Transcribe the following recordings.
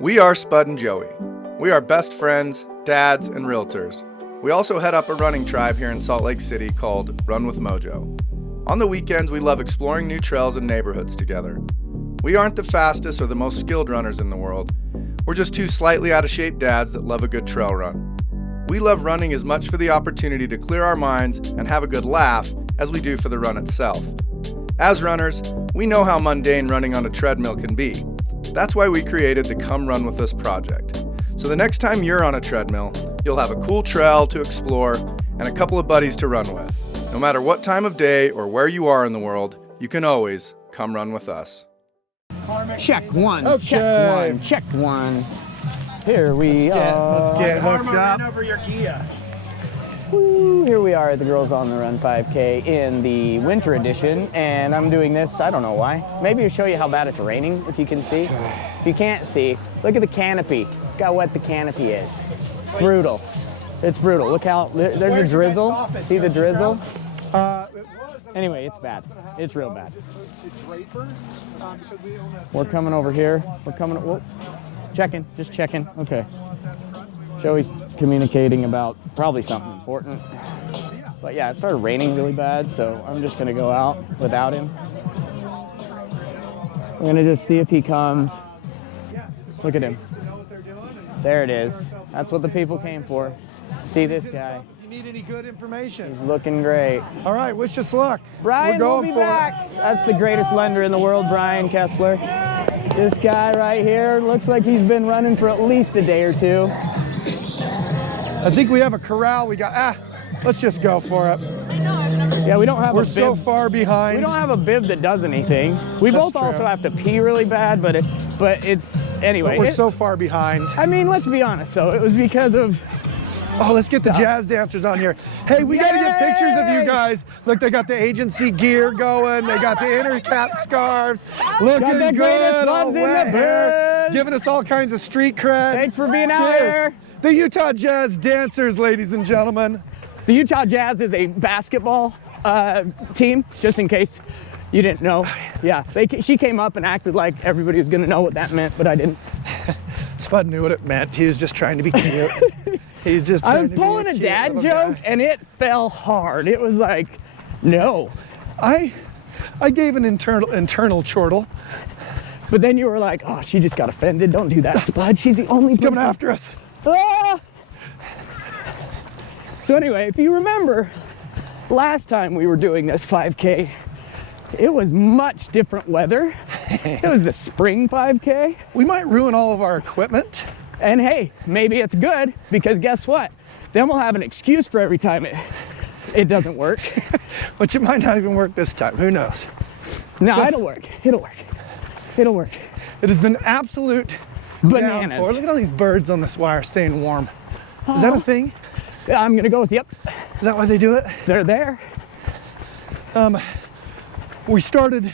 We are Spud and Joey. We are best friends, dads, and realtors. We also head up a running tribe here in Salt Lake City called Run with Mojo. On the weekends, we love exploring new trails and neighborhoods together. We aren't the fastest or the most skilled runners in the world. We're just two slightly out of shape dads that love a good trail run. We love running as much for the opportunity to clear our minds and have a good laugh as we do for the run itself. As runners, we know how mundane running on a treadmill can be. That's why we created the Come Run With Us project. So the next time you're on a treadmill, you'll have a cool trail to explore and a couple of buddies to run with. No matter what time of day or where you are in the world, you can always come run with us. Check one. Okay. Check one. Check one. Here we are. Let's get hooked up. Over your Kia. Woo, here we are at the Girls on the Run 5K in the winter edition, and I'm doing this, I don't know why. Maybe to show you how bad it's raining, if you can see. If you can't see, look at the canopy. Look how wet the canopy is. It's brutal. It's brutal. Look how, there's a drizzle. See the drizzle? Anyway, it's bad. It's real bad. We're coming over here. We're coming, whoa. Checking, just checking, okay. Joey's communicating about probably something important. But yeah, it started raining really bad, so I'm just gonna go out without him. We're gonna just see if he comes. Look at him. There it is. That's what the people came for. See this guy. If you need any good information. He's looking great. All right, wish us luck. Brian We're will going be for back. That's the greatest lender in the world, Brian Kessler. This guy right here looks like he's been running for at least a day or two. I think we have a corral. We got, let's just go for it. Yeah, we don't have We're a bib. so far behind. We don't have a bib that does anything. We That's both true. also have to pee really bad, but it's, anyway. But we're so far behind. I mean, let's be honest though, it was because of, Oh, let's get the jazz dancers on here. Hey, we got to get pictures of you guys. Look, they got the agency gear going. They got the Intercat scarves. Looking the good. greatest All loves in wet the hair. biz. Giving us all kinds of street cred. thanks for being out Cheers. here. The Utah Jazz dancers, ladies and gentlemen. The Utah Jazz is a basketball team, just in case you didn't know. Yeah, she came up and acted like everybody was gonna know what that meant, but I didn't. Spud knew what it meant. He was just trying to be cute. He's just I trying was to be pulling a cute dad little joke guy. and it fell hard. It was like, no. I gave an internal chortle. But then you were like, oh, she just got offended. Don't do that, Spud. She's the only He's coming person- after us. Ah! So anyway, if you remember, last time we were doing this 5K, it was much different weather. It was the spring 5K. We might ruin all of our equipment. And hey, maybe it's good because guess what? Then we'll have an excuse for every time it doesn't work. But it might not even work this time. Who knows? No, it'll work. It'll work. It'll work. It has been absolute Bananas. downpour. Look at all these birds on this wire staying warm. Is that a thing? Yeah, I'm gonna go with, yep, Is that why they do it? they're there. We started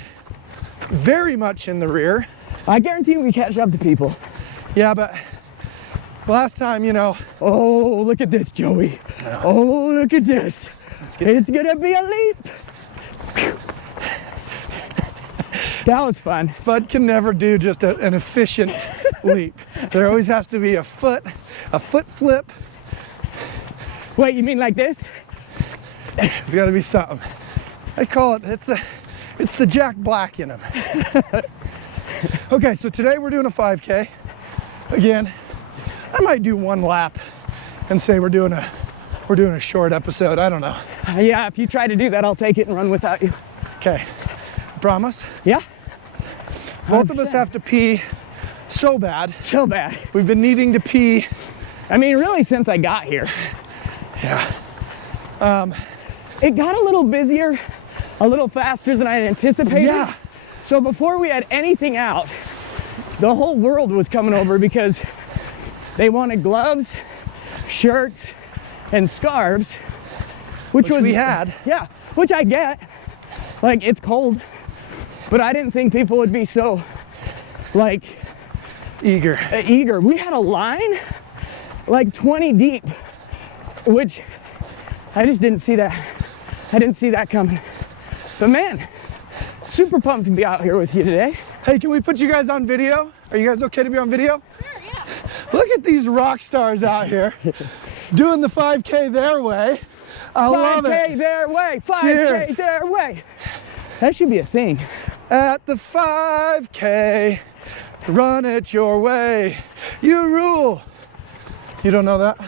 very much in the rear. I guarantee we catch up to people. Yeah, but last time, Oh, look at this, Joey. Oh, look at this. It's gonna be a leap. That was fun. Spud can never do just an efficient leap. There always has to be a foot flip. Wait, you mean like this? There's got to be something. I call it, it's the Jack Black in him. Okay, so today we're doing a 5K. Again, I might do one lap and say we're doing a short episode. I don't know. Yeah, if you try to do that, I'll take it and run without you. Okay, promise? Yeah? Both of us have to pee so bad. So bad. We've been needing to pee. I mean, really, since I got here. Yeah. It got a little busier, a little faster than I had anticipated. Yeah. So before we had anything out, the whole world was coming over because they wanted gloves, shirts, and scarves, which we had. Yeah, which I get. Like, it's cold, but I didn't think people would be so, like, Eager. eager. We had a line, like 20 deep, which I just didn't see that. I didn't see that coming. But man, super pumped to be out here with you today. Hey, can we put you guys on video? Are you guys okay to be on video? Sure, Look at these rock stars out here doing the 5K their way. I love 5K it. their way, 5K Cheers. their way. That should be a thing. At the 5K, run it your way. You rule. You don't know that?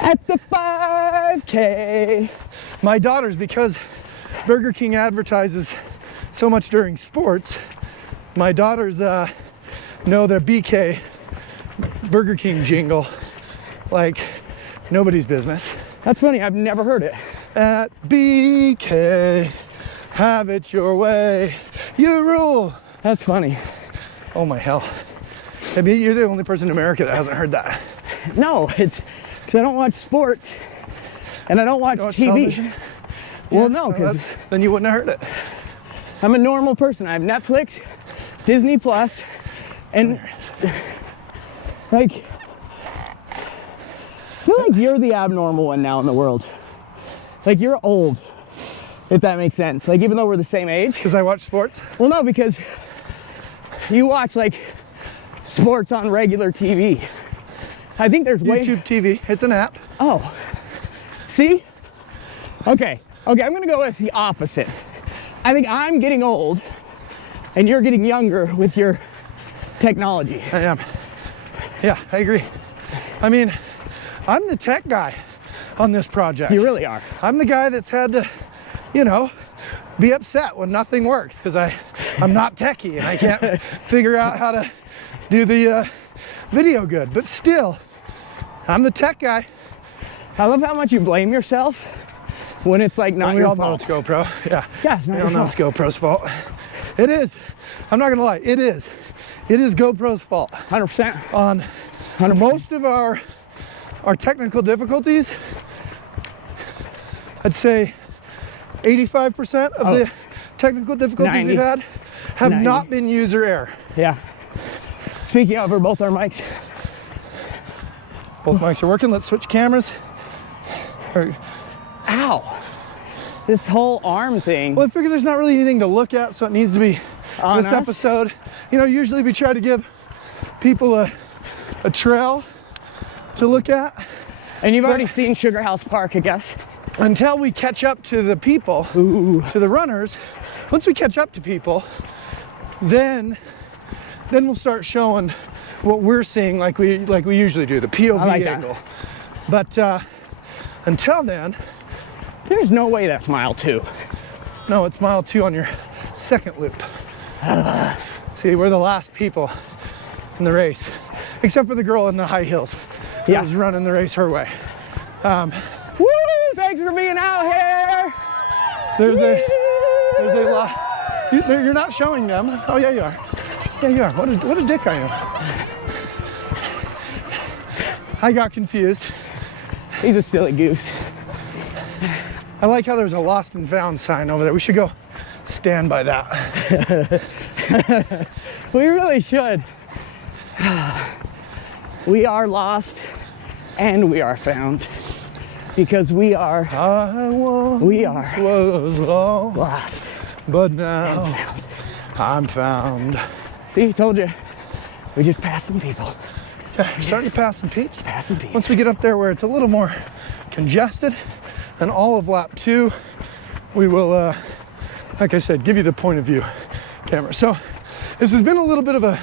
At the 5K. My daughters, because Burger King advertises so much during sports, my daughters know their BK Burger King jingle like nobody's business. That's funny, I've never heard it. At BK, have it your way. You rule. That's funny. Oh my hell. I mean, you're the only person in America that hasn't heard that. No, it's because I don't watch sports and I don't watch You watch TV. television? Well, Yeah, no, because that's- then you wouldn't have heard it. I'm a normal person. I have Netflix, Disney Plus, and like, I feel like you're the abnormal one now in the world. Like you're old, if that makes sense. Like even though we're the same age. Because I watch sports. Well, no, because you watch like sports on regular TV. I think there's way. YouTube TV. It's an app. Oh, see? Okay, I'm gonna go with the opposite. I think I'm getting old and you're getting younger with your technology. I am. Yeah, I agree. I mean, I'm the tech guy on this project. You really are. I'm the guy that's had to, you know, be upset when nothing works because I'm not techie and I can't figure out how to do the video good. But still, I'm the tech guy. I love how much you blame yourself when it's like not And we your all know fault. it's GoPro. Yeah. Yeah, it's not We your all know fault. it's GoPro's fault. It is. I'm not gonna lie. It is. It is GoPro's fault 100%. on most of our technical difficulties. I'd say 85% of the technical difficulties 90. we've had have 90. not been user error. Yeah. Speaking of, are both our mics? Both mics are working. Let's switch cameras. Ow. This whole arm thing. Well, I figure there's not really anything to look at, so it needs to be On this us? episode. You know, usually we try to give people a trail to look at And you've already seen Sugar House Park, I guess. until we catch up to the people, to the runners. Once we catch up to people, then we'll start showing what we're seeing like we usually do, the POV I like that. angle. But until then, There's no way that's mile 2. no, it's mile 2 on your second loop. See, we're the last people in the race, except for the girl in the high heels who Yeah. was running the race her way. Woo! Thanks for being out here. There's a lot. You're not showing them. Oh yeah, you are. Yeah, you are. What a dick I am. I got confused. He's a silly goose. I like how there's a lost and found sign over there. We should go stand by that. We really should. We are lost and we are found because we are I once was lost, lost. but now I'm found. See, told you. We just passed some people. Yeah, we're starting to pass some peeps. Passing people. Once we get up there where it's a little more congested, and all of lap 2, we will, like I said, give you the point of view camera. So this has been a little bit of a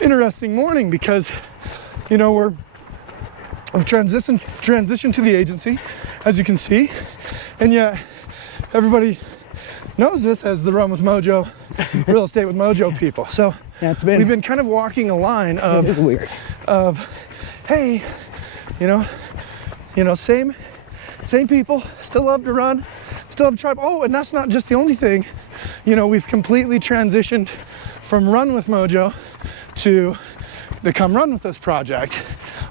interesting morning because, you know, we've transitioned to the agency, as you can see, and yet everybody knows this as the Run with Mojo, Real Estate with Mojo people. So Yeah, it's been- we've been kind of walking a line This is of, weird. hey, you know, same people, still love to run, still have a tribe. Oh, and that's not just the only thing. You know, we've completely transitioned from Run with Mojo to the Come Run With Us project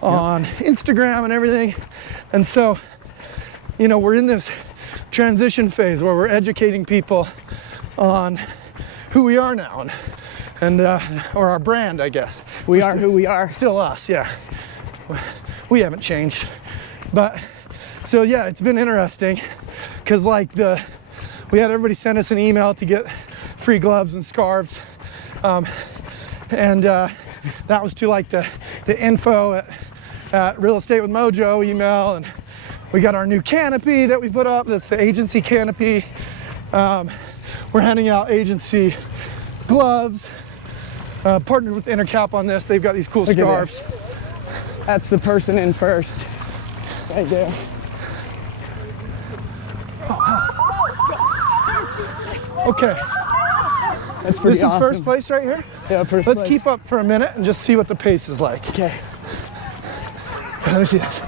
on Instagram and everything. And so, you know, we're in this transition phase where we're educating people on who we are now and or our brand, I guess. We are who we are. Still us, yeah. We haven't changed. But so yeah, it's been interesting because like we had everybody send us an email to get free gloves and scarves. And that was to like the the info at Real Estate with Mojo email, and we got our new canopy that we put up. That's the agency canopy. We're handing out agency gloves. Partnered with Intercap on this. They've got these cool Look at scarves. That's the person in first. Right there. Okay, That's pretty this awesome. is first place right here. Yeah, first Let's place. keep up for a minute and just see what the pace is like. Okay. Let me see this.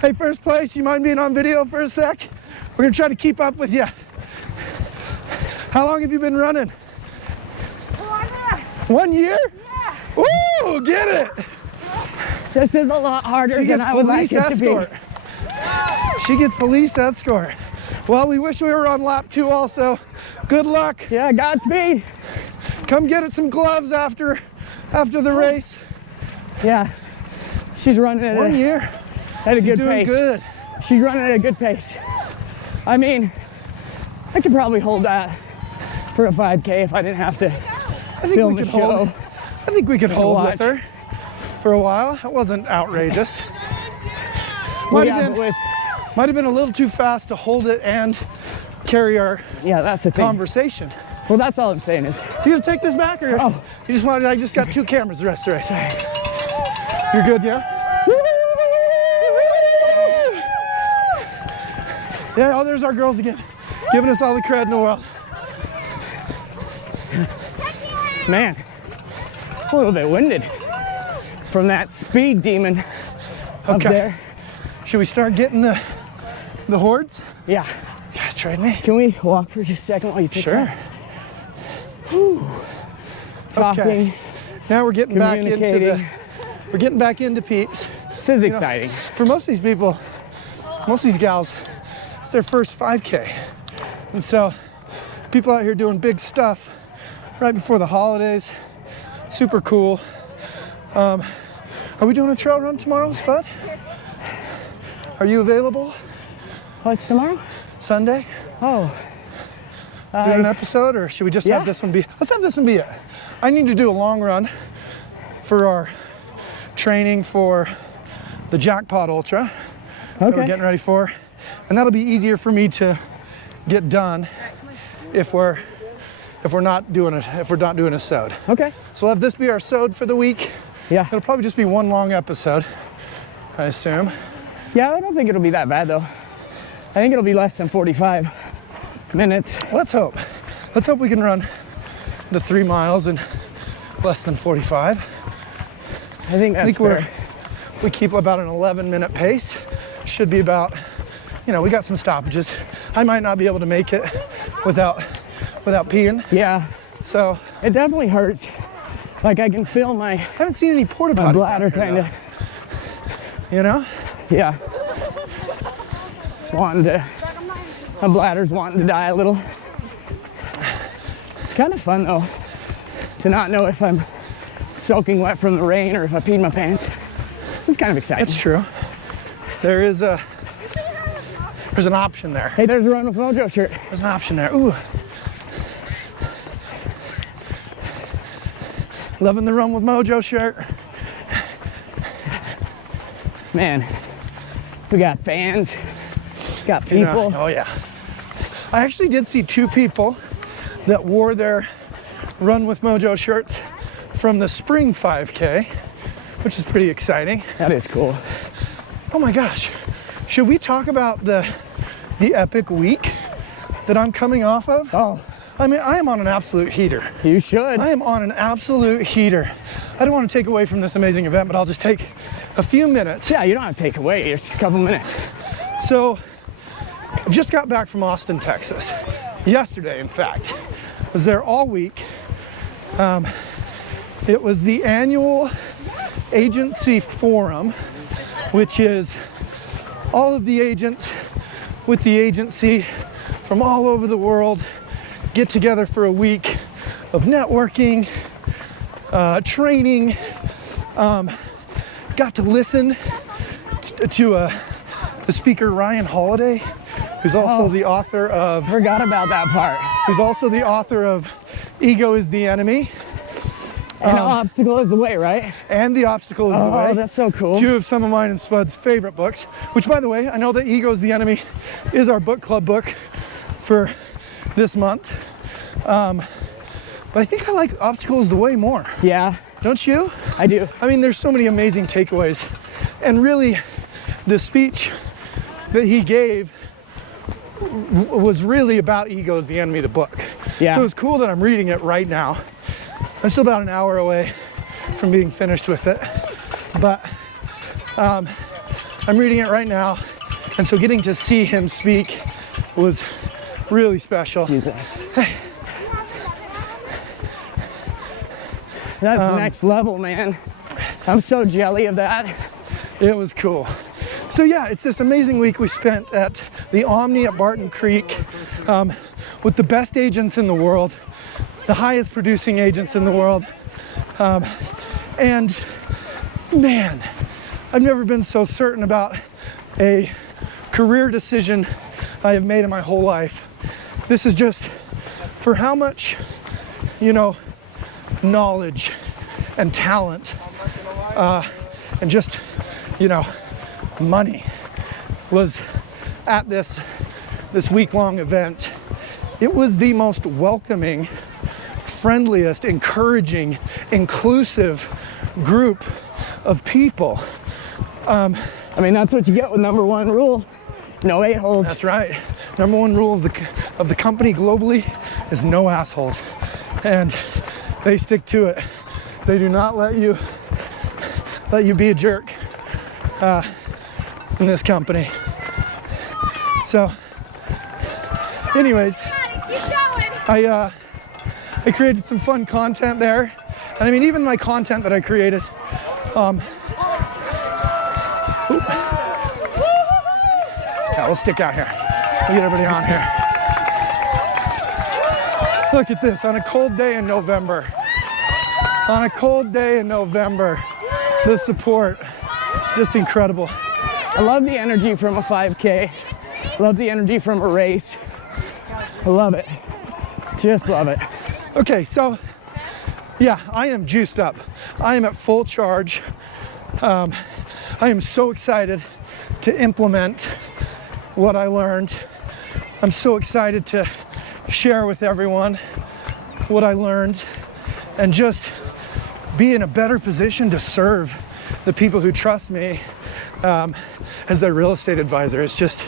Hey, first place, you mind being on video for a sec? We're gonna try to keep up with you. How long have you been running? 1 year. 1 year? Yeah. Ooh, get it. This is a lot harder She than gets I would like police it to be. escort. She gets police escort. Well, we wish we were on lap 2 also. Good luck. Yeah, Godspeed. Come get us some gloves after the race. Yeah. She's running at 1 a, year. at a She's good doing pace. good. She's running at a good pace. I mean, I could probably hold that for a 5K if I didn't have to I think film we the could show. hold. I think we could hold watch. with her for a while. That wasn't outrageous. Well, Might yeah, have but with, been a little too fast to hold it and carry our yeah, that's the thing. conversation. Well, that's all I'm saying is, You gonna take this back, or Oh. you just wanted? I just got 2 cameras the rest of the race. You're good, yeah. Yeah, oh, there's our girls again, giving us all the cred in the world. man, a little bit winded from that speed demon up Okay. there. Should we start getting the hordes? Yeah. Yeah, trade me. Can we walk for just a second while you fix Sure. that? Talking, Okay. Now we're getting back into communicating. we're getting back into peeps. This is exciting. For most of these people, most of these gals, it's their first 5K. And so people out here doing big stuff right before the holidays. Super cool. Are we doing a trail run tomorrow, Spud? Are you available Oh, it's tomorrow? Sunday? Oh, Doing an episode, or should we just Yeah. have this one be? Let's have this one be it. I need to do a long run for our training for the Jackpot Ultra that we're okay. getting ready for, and that'll be easier for me to get done if we're not doing a sode. Okay. So we'll have this be our sode for the week. Yeah. It'll probably just be one long episode, I assume. Yeah, I don't think it'll be that bad though. I think it'll be less than 45 minutes. Let's hope. Let's hope we can run the 3 miles in less than 45. I think that's I think fair. if we keep about an 11-minute pace, should be about, we got some stoppages. I might not be able to make it without peeing. Yeah, So it definitely hurts. Like I can feel my I haven't seen any porta potties. bladder out here, kind of, though. yeah. My bladder's wanting to die a little. It's kind of fun though, to not know if I'm soaking wet from the rain or if I peed my pants. It's kind of exciting. That's true. There's an option there. Hey, there's a Run with Mojo shirt. There's an option there. Ooh. Loving the Run with Mojo shirt. Man, we got fans, got people. Oh yeah. I actually did see 2 people that wore their Run with Mojo shirts from the spring 5K, which is pretty exciting. That is cool. Oh my gosh. Should we talk about the epic week that I'm coming off of? Oh, I mean, I am on an absolute heater. you should. I am on an absolute heater. I don't want to take away from this amazing event, but I'll just take a few minutes. Yeah, you don't have to take away, just a couple minutes. So, I just got back from Austin, Texas. Yesterday, in fact. Was there all week. It was the annual agency forum, which is all of the agents with the agency from all over the world get together for a week of networking, training. Got to listen to the speaker Ryan Holiday, who's also the author of Forgot about that part. Ego is the Enemy. And Obstacle is the Way, right? and The Obstacle is the Way. Oh, that's so cool. Two of some of mine and Spud's favorite books, which, by the way, I know that Ego is the Enemy is our book club book for this month. But I think I like Obstacle is the Way more. Yeah, Don't you? I do. I mean, there's so many amazing takeaways. And really, the speech that he gave was really about Ego is the Enemy, the book. Yeah. So it's cool that I'm reading it right now. I'm still about an hour away from being finished with it. But I'm reading it right now. And so getting to see him speak was really special. That's next level, man. I'm so jelly of that. It was cool. So yeah, it's this amazing week we spent at the Omni at Barton Creek with the best agents in the world, the highest producing agents in the world. And man, I've never been so certain about a career decision I have made in my whole life. This is just for how much, knowledge and talent and just, money was at this week-long event. It was the most welcoming, friendliest, encouraging, inclusive group of people. I mean, that's what you get with number one rule. No a-holes. That's right. Number one rule of the company globally is no assholes. And they stick to it. They do not let you be a jerk in this company. So anyways, I created some fun content there. And I mean, even my content that I created, yeah, we'll stick out here. We'll get everybody on here. Look at this, on a cold day in November. On a cold day in November, the support is just incredible. I love the energy from a 5K. Love the energy from a race. I love it. Just love it. Okay, so yeah, I am juiced up. I am at full charge. I am so excited to implement what I learned. I'm so excited to share with everyone what I learned and just be in a better position to serve the people who trust me as their real estate advisor. It's just,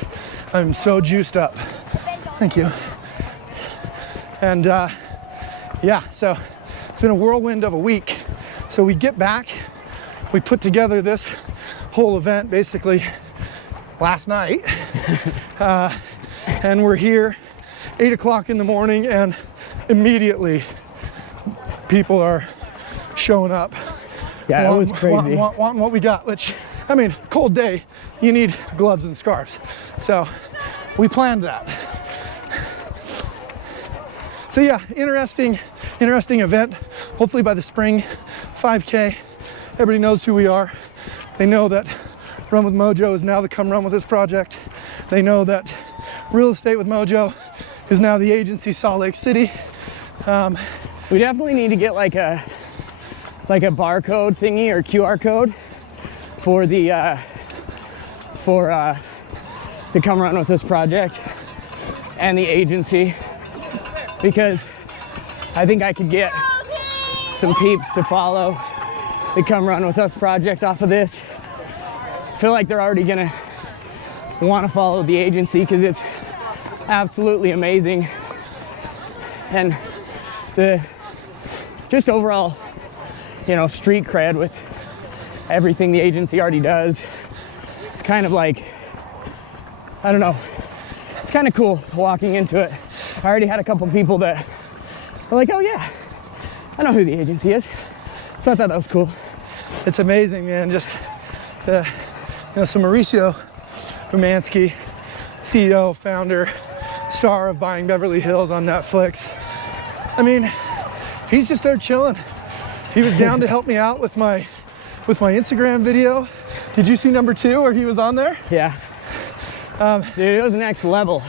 I'm so juiced up. Thank you. And yeah, so it's been a whirlwind of a week. So we get back, we put together this whole event basically last night. And we're here 8 o'clock in the morning and immediately people are showing up. Yeah, it was crazy. Wanting what we got, which, I mean, cold day, you need gloves and scarves. So we planned that. So yeah, interesting event. Hopefully by the spring 5K, everybody knows who we are. They know that Run with Mojo is now the Come Run With Us project. They know that Real Estate with Mojo is now the agency Salt Lake City. We definitely need to get like a barcode thingy or QR code for the Come Run With Us project and the agency, because I think I could get some peeps to follow the Come Run With Us project off of this. I feel like they're already gonna want to follow the agency because it's absolutely amazing, and the just overall, street cred with everything the agency already does. It's kind of like, I don't know, it's kind of cool walking into it. I already had a couple people that were like, oh yeah, I know who the agency is. So I thought that was cool. It's amazing, man. Just, so Mauricio Romansky, CEO, founder, star of Buying Beverly Hills on Netflix. I mean, he's just there chilling. He was down to help me out with my Instagram video. Did you see number 2 where he was on there? Yeah. Dude, it was next level.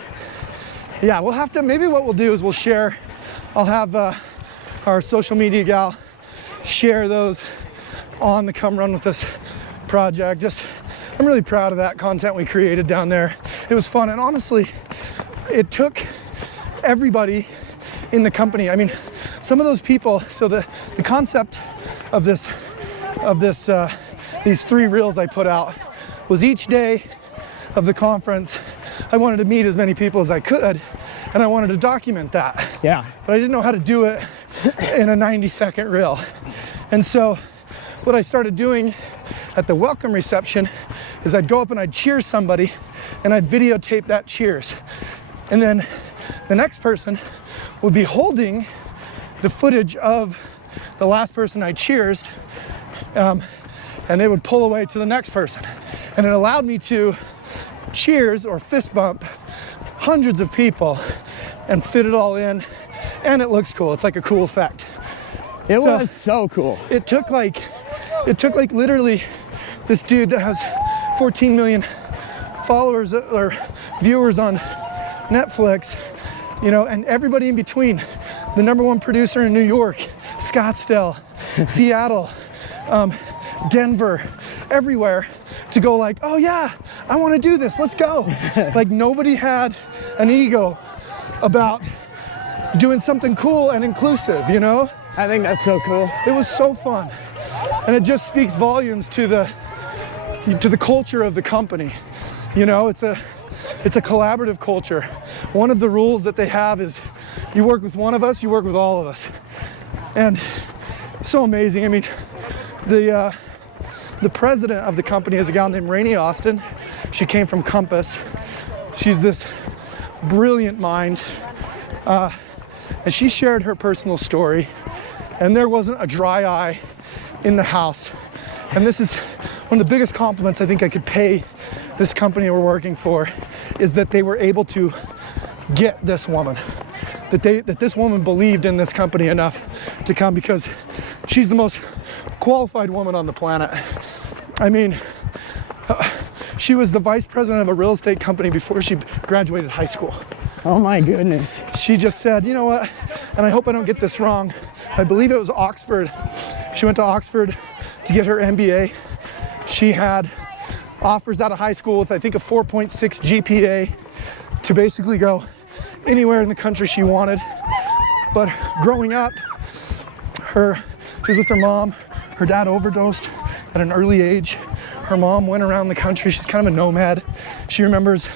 Yeah, we'll have to, maybe what we'll do is we'll share, I'll have our social media gal, share those on the Come Run With Us project. I'm really proud of that content we created down there. It was fun, and honestly, it took everybody in the company. I mean, some of those people, so the concept of these 3 reels I put out was each day of the conference, I wanted to meet as many people as I could, and I wanted to document that. Yeah. But I didn't know how to do it in a 90-second reel. And so what I started doing at the welcome reception is I'd go up and I'd cheers somebody, and I'd videotape that cheers. And then the next person would be holding the footage of the last person I cheersed, and it would pull away to the next person. And it allowed me to cheers or fist bump hundreds of people and fit it all in, and it looks cool. It's like a cool effect. It was so cool. It took like literally this dude that has 14 million followers or viewers on Netflix, you know, and everybody in between, the #1 producer in New York, Scottsdale, Seattle, Denver, everywhere, to go like, oh yeah, I want to do this, let's go. Like, nobody had an ego about doing something cool and inclusive, you know? I think that's so cool. It was so fun. And it just speaks volumes to the culture of the company. You know, it's a collaborative culture. One of the rules that they have is you work with one of us, you work with all of us. And so amazing. I mean, the president of the company is a gal named Rainey Austin. She came from Compass. She's this brilliant mind. And she shared her personal story, and there wasn't a dry eye in the house. And this is one of the biggest compliments I think I could pay this company we're working for, is that they were able to get this woman, that this woman believed in this company enough to come, because she's the most qualified woman on the planet. I mean, she was the vice president of a real estate company before she graduated high school. Oh my goodness. She just said, you know what, and I hope I don't get this wrong, I believe it was Oxford. She went to Oxford to get her MBA. She had offers out of high school with, I think, a 4.6 GPA to basically go anywhere in the country she wanted. But growing up, she was with her mom. Her dad overdosed at an early age. Her mom went around the country. She's kind of a nomad. She remembers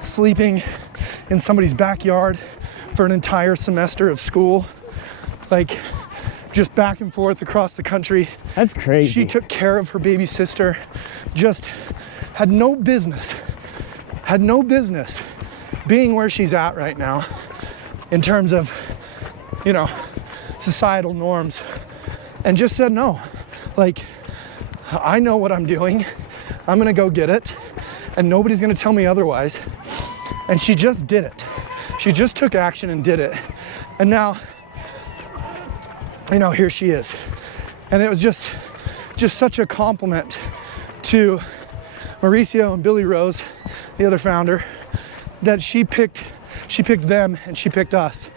sleeping in somebody's backyard for an entire semester of school, like just back and forth across the country. That's crazy. She took care of her baby sister, just had no business being where she's at right now in terms of, you know, societal norms, and just said no. Like, I know what I'm doing. I'm gonna go get it, and nobody's gonna tell me otherwise. And she just did it. She just took action and did it. And now, you know, here she is. And it was just such a compliment to Mauricio and Billy Rose, the other founder, that she picked them and she picked us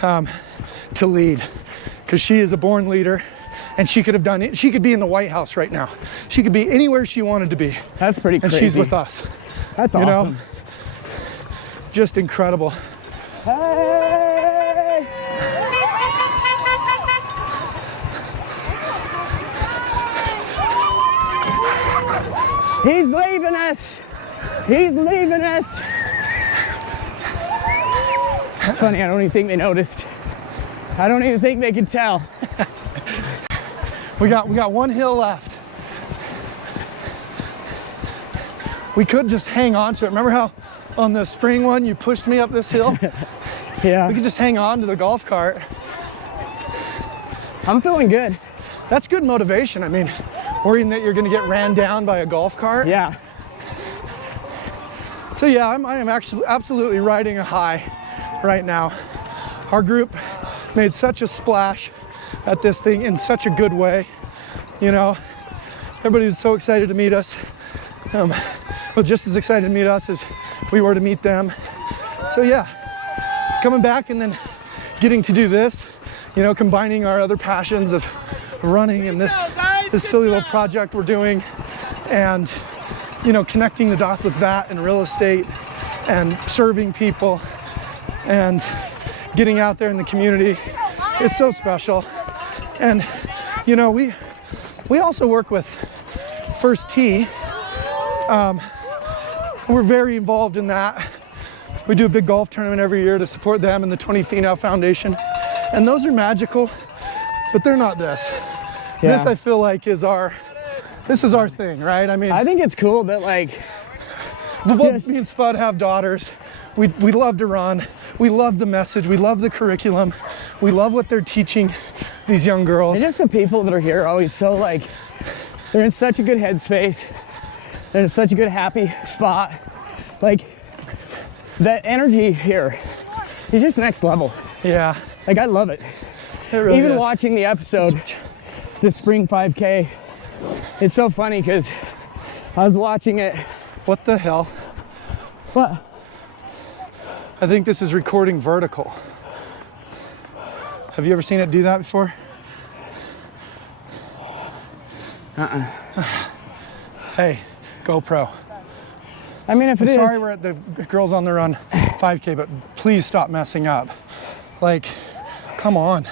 to lead. Because she is a born leader, and she could have done it. She could be in the White House right now. She could be anywhere she wanted to be. That's pretty crazy. And she's with us. That's you awesome. know? Just incredible. Hey! He's leaving us. He's leaving us. It's funny, I don't even think they noticed. I don't even think they could tell. We got one hill left. We could just hang on to it. Remember how on the spring one you pushed me up this hill? Yeah. We could just hang on to the golf cart. I'm feeling good. That's good motivation. I mean, worrying that you're gonna get ran down by a golf cart. Yeah. So yeah, I am actually absolutely riding a high right now. Our group made such a splash at this thing in such a good way. You know, everybody was so excited to meet us. Well, just as excited to meet us as we were to meet them. So yeah, coming back and then getting to do this, you know, combining our other passions of running and this silly little project we're doing, and you know, connecting the dots with that and real estate and serving people and getting out there in the community. It's so special. And you know, we also work with First Tee. We're very involved in that. We do a big golf tournament every year to support them and the Tony Finau Foundation. And those are magical, but they're not this. Yeah. This I feel like is our thing, right? I mean, I think it's cool that like, both me and Spud have daughters. We love to run. We love the message. We love the curriculum. We love what they're teaching these young girls. and just the people that are here are always so like, they're in such a good headspace. They're in such a good happy spot. Like, that energy here is just next level. Yeah, Like, I love it. it really Even is. watching the episode, the Spring 5K, it's so funny because I was watching it. What the hell? What? I think this is recording vertical. Have you ever seen it do that before? Hey, GoPro. I mean, if it I'm is, sorry we're at the Girls on the Run 5K, but please stop messing up. Like, come on.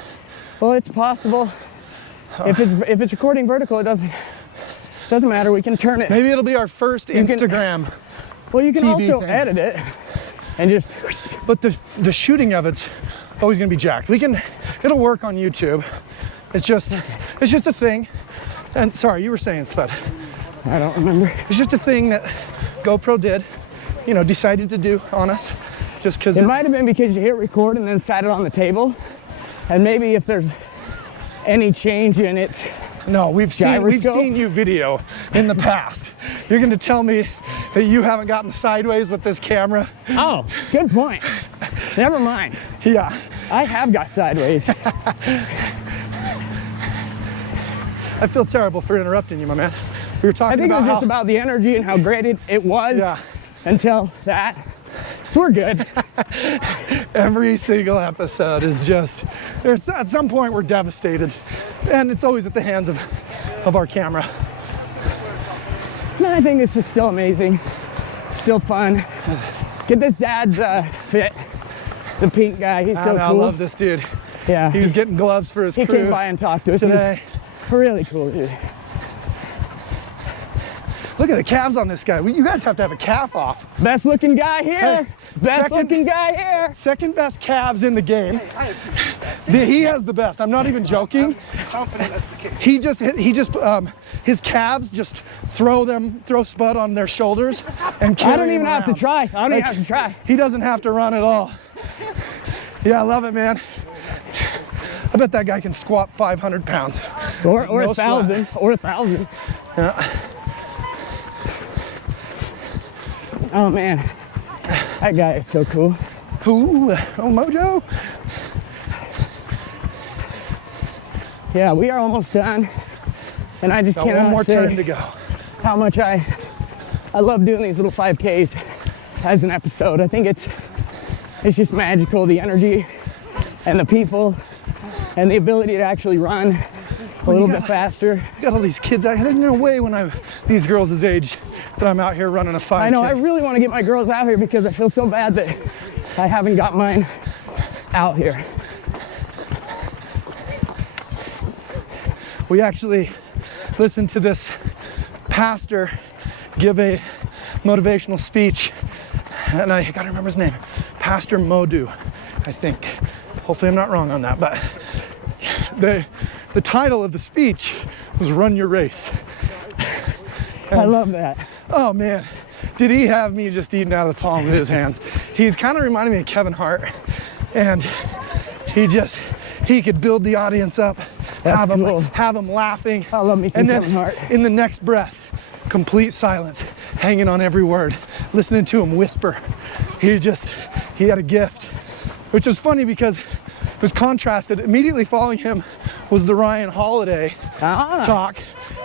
well, it's possible. If it's recording vertical, it doesn't matter. We can turn it. Maybe it'll be our first can- Instagram. Well, you can TV also thing. edit it and just. But the shooting of it's always gonna be jacked. It'll work on YouTube. It's just a thing. And sorry, you were saying, Spud. I don't remember. It's just a thing that GoPro did, you know, decided to do on us, just because. It might have been because you hit record and then sat it on the table, and maybe if there's any change in its No, we've Gyroscope? seen you video in the past. You're gonna tell me that you haven't gotten sideways with this camera? Oh, good point. Never mind. Yeah. I have got sideways. I feel terrible for interrupting you, my man. We were I talking think it about was how. just about the energy and how great it was Yeah. until that. So we're good. Every single episode is just. There's at some point we're devastated, and it's always at the hands of our camera. No, I think this is still amazing. Still fun. Get this dad's fit. The pink guy. He's so I cool. love this dude. Yeah. He was getting gloves for his He crew came by and talked to us. He was today. really cool, dude. Look at the calves on this guy. You guys have to have a calf off. Best looking guy here. Hey, Best second- looking guy here. Second best calves in the game. He has the best. I'm not even joking. Confident that's the case. His calves just throw Spud on their shoulders and carry I don't even him have to around. try. I don't even have to try. He doesn't have to run at all. Yeah, I love it, man. I bet that guy can squat 500 pounds. Or No 1,000. Or 1,000. Yeah. Oh man. That guy is so cool. Ooh, oh, Mojo. Yeah, we are almost done. And I just Got cannot one more say turn to go. how much I love doing these little 5Ks as an episode. I think it's just magical, the energy and the people and the ability to actually run a little bit faster. Got all these kids out here. There's no way when I'm these girls' age that I'm out here running a 5K. I know, I really want to get my girls out here because I feel so bad that I haven't got mine out here. We actually listened to this pastor give a motivational speech, and I gotta remember his name, Pastor Modu, I think. Hopefully I'm not wrong on that, but the title of the speech was Run Your Race. I love that. Oh man, did he have me just eating out of the palm of his hands. He's kind of reminding me of Kevin Hart, and he could build the audience up, have cool. them laughing. I love me some and then Kevin Hart. in the next breath, complete silence, hanging on every word, listening to him whisper. He had a gift, which was funny because it was contrasted. Immediately following him was the Ryan Holiday talk.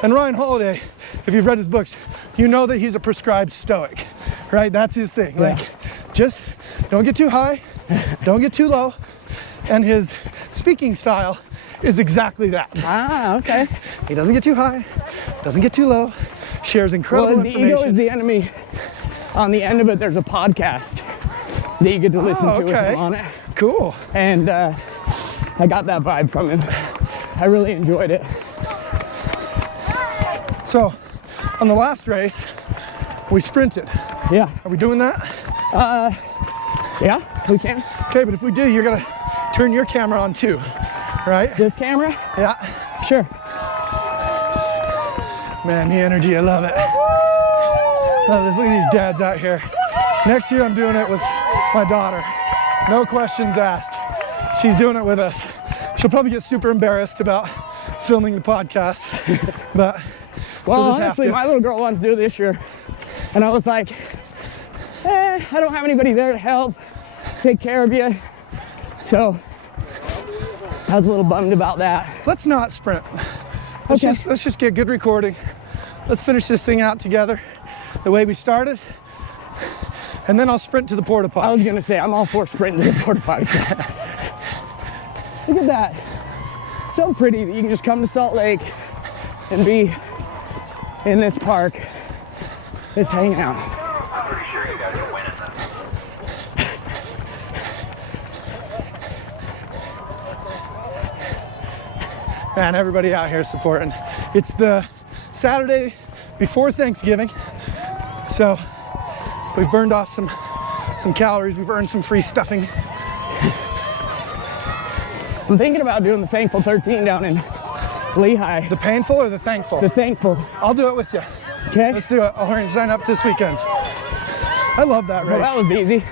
And Ryan Holiday, if you've read his books, you know that he's a prescribed stoic, right? That's his thing. Yeah. Like, just don't get too high, don't get too low, And his speaking style is exactly that. Ah, okay. He doesn't get too high, doesn't get too low, shares incredible Well, the ego information. is the enemy. On the end of it, there's a podcast that you get to listen to with okay. him on it. Cool. And I got that vibe from him. I really enjoyed it. So, on the last race, we sprinted. Yeah, Are we doing that? yeah, we can. Okay, but if we do, you're gonna turn your camera on too, right? This camera? Yeah. Sure. Man, the energy, I love it. Love this. Look at these dads out here. Next year, I'm doing it with my daughter. No questions asked. She's doing it with us. She'll probably get super embarrassed about filming the podcast, but Well, she'll just honestly, have to. my little girl wanted to do it this year. And I was like, I don't have anybody there to help take care of you. So I was a little bummed about that. Let's not sprint. Let's Okay. just get good recording. Let's finish this thing out together the way we started, and then I'll sprint to the porta I potty. was gonna say, I'm all for sprinting to the porta potty. Look at that. So pretty that you can just come to Salt Lake and be in this park. Just hanging out. I'm pretty sure you guys are winning this. Man, everybody out here supporting. It's the Saturday before Thanksgiving, so we've burned off some calories. We've earned some free stuffing. I'm thinking about doing the Thankful 13 down in Lehigh. The painful or the thankful? The Thankful, I'll do it with you. okay? Let's do it. I'll hurry and sign up this weekend. I love that Well, race. that was easy.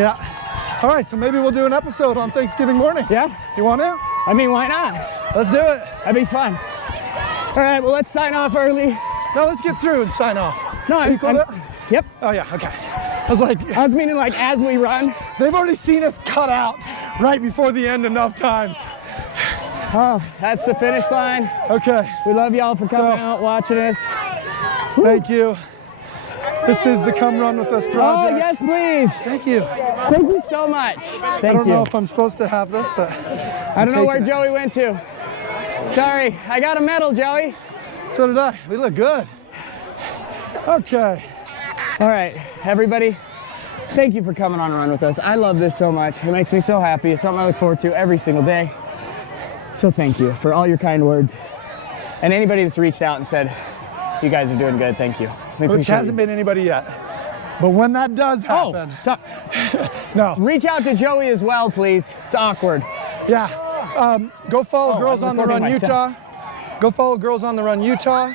Yeah. All right, so maybe we'll do an episode on Thanksgiving morning. Yeah? You want to? I mean, why not? Let's do it. That'd be fun. All right, well, let's sign off early. No, let's get through and sign off. No, Are you cool with that? Yep. Oh yeah, okay. I was like, I was meaning like as we run. they've already seen us cut out right before the end enough times. Oh, that's the finish line. Okay, We love y'all for coming So- out, watching us. thank you. This is the Come Run With Us Oh, project. yes, please. Thank you. Thank you so much. Thank I don't you. know if I'm supposed to have this, but I don't know where taking it. Joey went to. Sorry, I got a medal, Joey. so did I. We look good. Okay. All right, everybody, thank you for coming on a run with us. I love this so much. It makes me so happy. It's something I look forward to every single day. So thank you for all your kind words. And anybody that's reached out and said, you guys are doing good, thank you. We Which appreciate hasn't you. been anybody yet. But when that does happen, Oh, so, no. reach out to Joey as well, please. It's awkward. Yeah. Go follow Girls I'm on the Run recording Utah. myself. Go follow Girls on the Run Utah.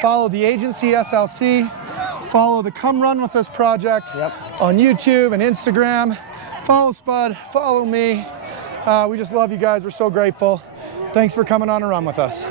Follow the agency SLC. Follow the Come Run With Us project Yep. on YouTube and Instagram. Follow Spud. Follow me. We just love you guys. We're so grateful. Thanks for coming on a run with us.